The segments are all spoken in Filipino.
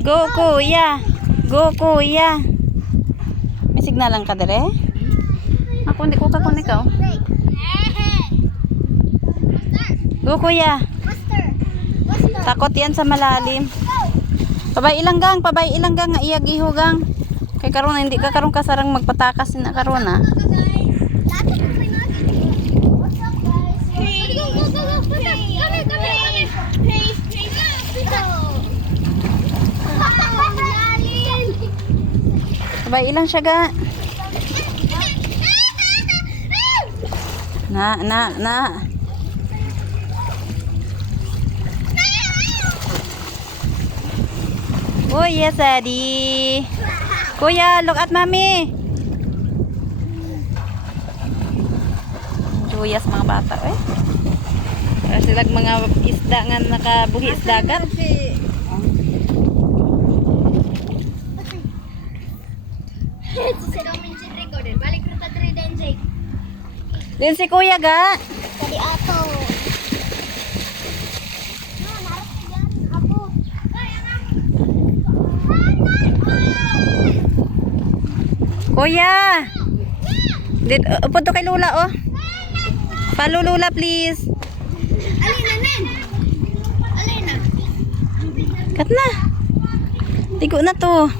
Go, kuya. Go, kuya. May signalan ka dere? Ako hindi ko kakon ikaw. Go, kuya. Takot yan sa malalim. Pabay ilang gang nga iyag ihugang. Kay karon hindi ka karon kasarang magpatakas na karon ha. Pabay ilang siya ga. Na. Oh yes, Daddy. Kuya, look at mommy. Joyous mga bata eh. Para silang mga isda nga nakabuhi sa dagat. Din si Kuya ga. Tadi ato. Kuya. Did upo to kay Lula oh. Follow Lula please. Alina nen. Alina. Kat na. Tigo na to.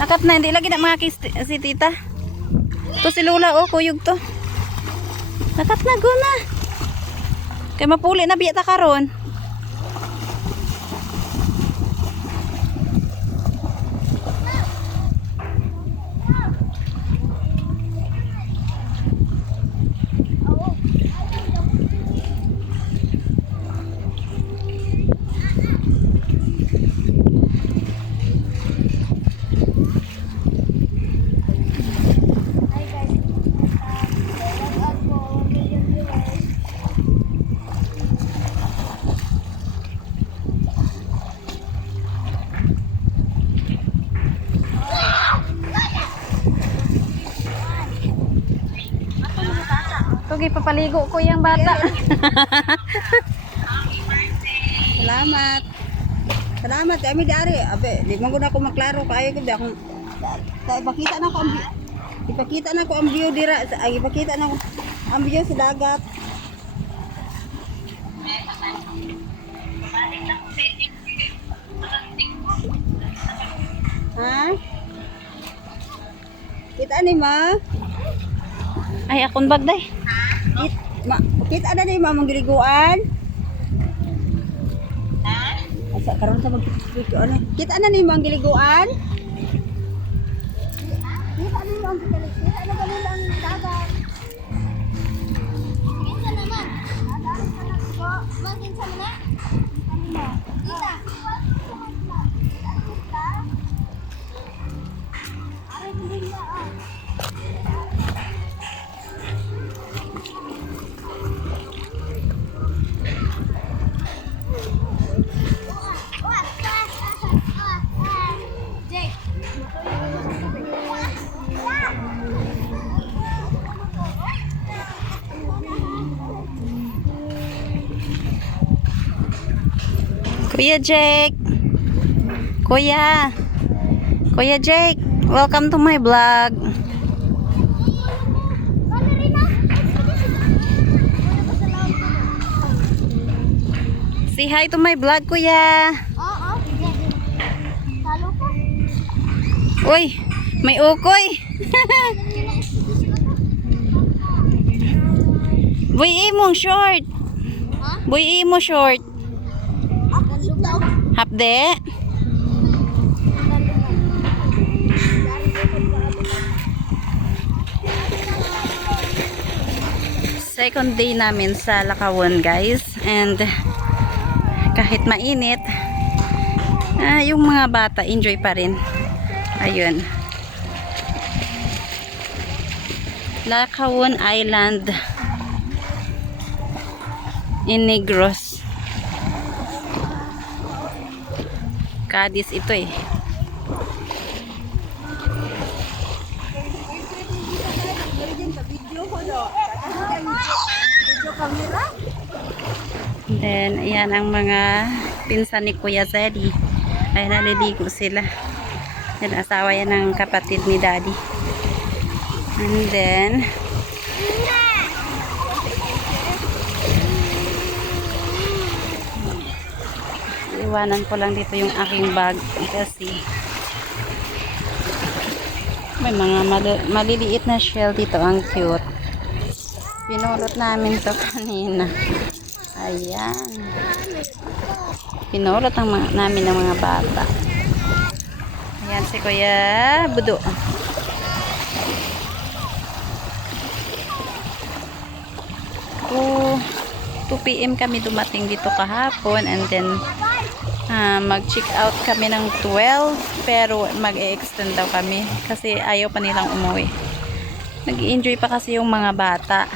Nakat na hindi lagi na mga si tita. To si Lula oh, kuyog to. Nakat na go na. Kay mapuli na biya ta karon. Tugi papaligo ko yung bata. Salamat. Salamat kami dari. Abe, di man gud ako maklaro kaayo gud ako. Ipakita na ko ang ipakita na ko ang view dira, ipakita na ko ang view sa dagat. Ha? Kita ni ma? Ay akong bagday. Kita na ni ma mong giliguan? Asa karon sa magkikito ano? Kita na ni mong giliguan? Kita na ni mong giliguan? Kita na ba ang dagat? Kinsa naman? Ada kana ko. Kinsa naman? Kita. Are din na ah. Kuya Jake. Kuya Jake, welcome to my vlog. Say hi to my vlog, Kuya. Oo. Talo ka. Uy, may ukoy. Boy, imong short. Ha? Boy, imo short. Daw. Hapde. Second day namin sa Lakawan, guys. And kahit mainit, yung mga bata enjoy pa rin. Ayun. Lakawan Island in Negros. Cadiz ito eh. Then, ayan ang mga pinsan ni Kuya Zeddy. Ay, naliligo sila. Yan, asawa yan ng kapatid ni Daddy. And then, iwanan ko lang dito yung aking bag kasi may mga maliliit na shell dito. Ang cute. Pinulot namin to kanina. Ayan. Pinulot namin ng mga bata. Ayan si Kuya Budo. 2 PM kami dumating dito kahapon, and then mag-check out kami ng 12, pero mag-e-extend daw kami kasi ayaw pa nilang umuwi. Nag-enjoy pa kasi yung mga bata.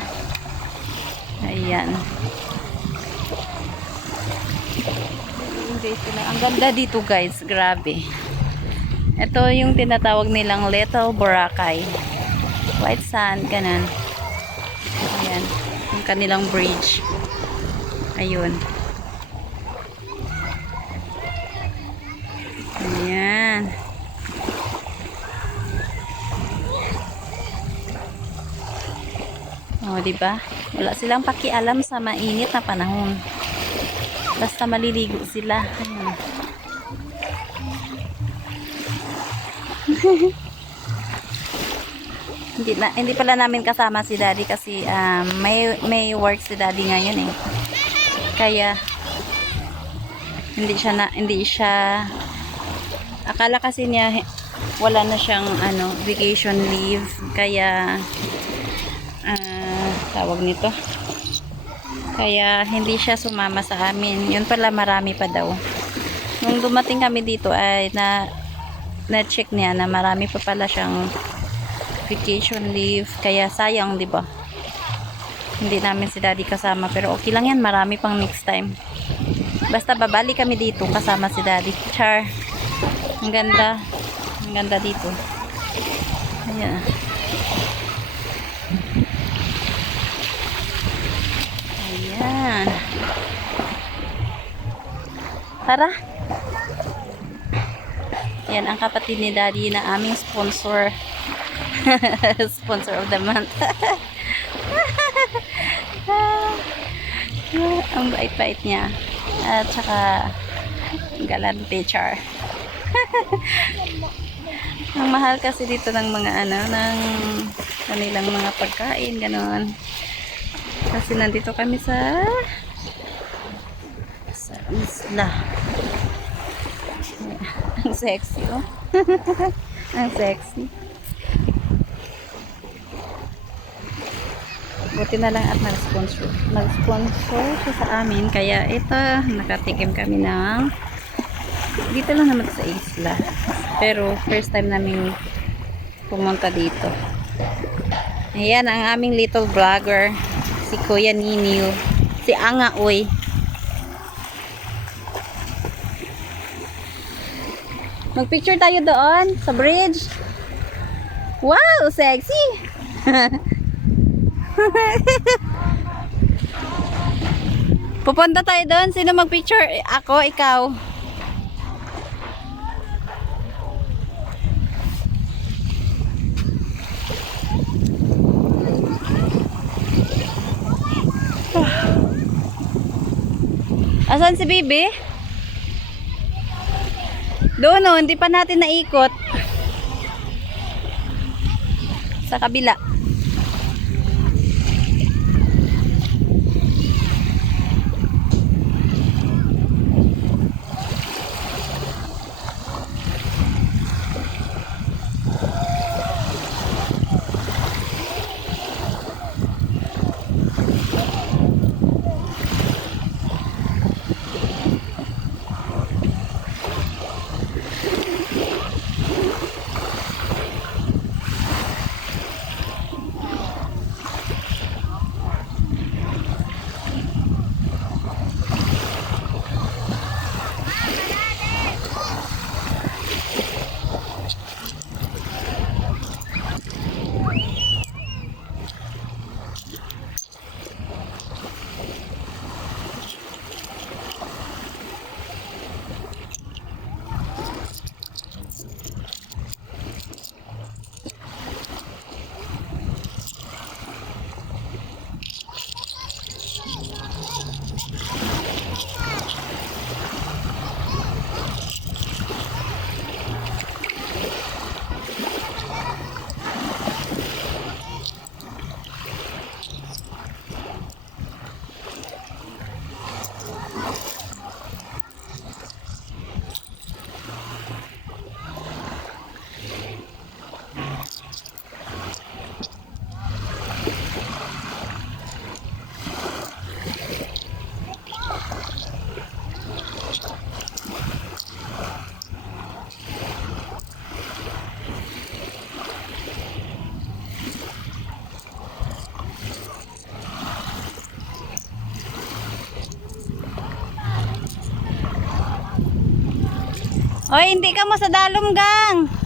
Ayan. Enjoy sila. Ang ganda dito guys, grabe. Ito yung tinatawag nilang Little Boracay. White sand, ganun. Ayan. Yung kanilang bridge. Ayun. Ayan. O, diba? Wala silang pakialam sa mainit na panahon. Basta maliligo sila. Ayan. Hindi pala namin kasama si Daddy kasi may work si Daddy ngayon eh. Kaya hindi siya akala kasi niya wala na siyang vacation leave, kaya tawag nito. Kaya hindi siya sumama sa amin. Yun pala, marami pa daw. Nung dumating kami dito ay na-check niya na marami pa pala siyang vacation leave, kaya sayang, di ba? Hindi namin si Daddy kasama, pero okay lang yan, marami pang next time. Basta babalik kami dito kasama si Daddy. Char. Ang ganda dito. Ayan. Ayan. Tara. Yan ang kapatid ni Daddy na aming sponsor. Sponsor of the month. Ang bait-bait niya. At saka galante, char. Ang mahal kasi dito ng mga ng kanilang mga pagkain, ganoon. Kasi nandito kami sa isla. Ang sexy, oh. Ang sexy. Buti na lang at nag-sponsor siya sa amin, kaya ito, nakatikim kami ng dito lang naman sa isla, pero first time namin pumunta dito. Ayan ang aming little vlogger, si Kuya Ninil, si Anga Uy. Magpicture tayo doon sa bridge. Wow, sexy. Pupunta tayo doon. Sino magpicture? Ako, ikaw. Asan si Bibi? Doon, no, hindi pa natin naikot. Sa kabila. Oy, hindi ka mo sa dalom gang.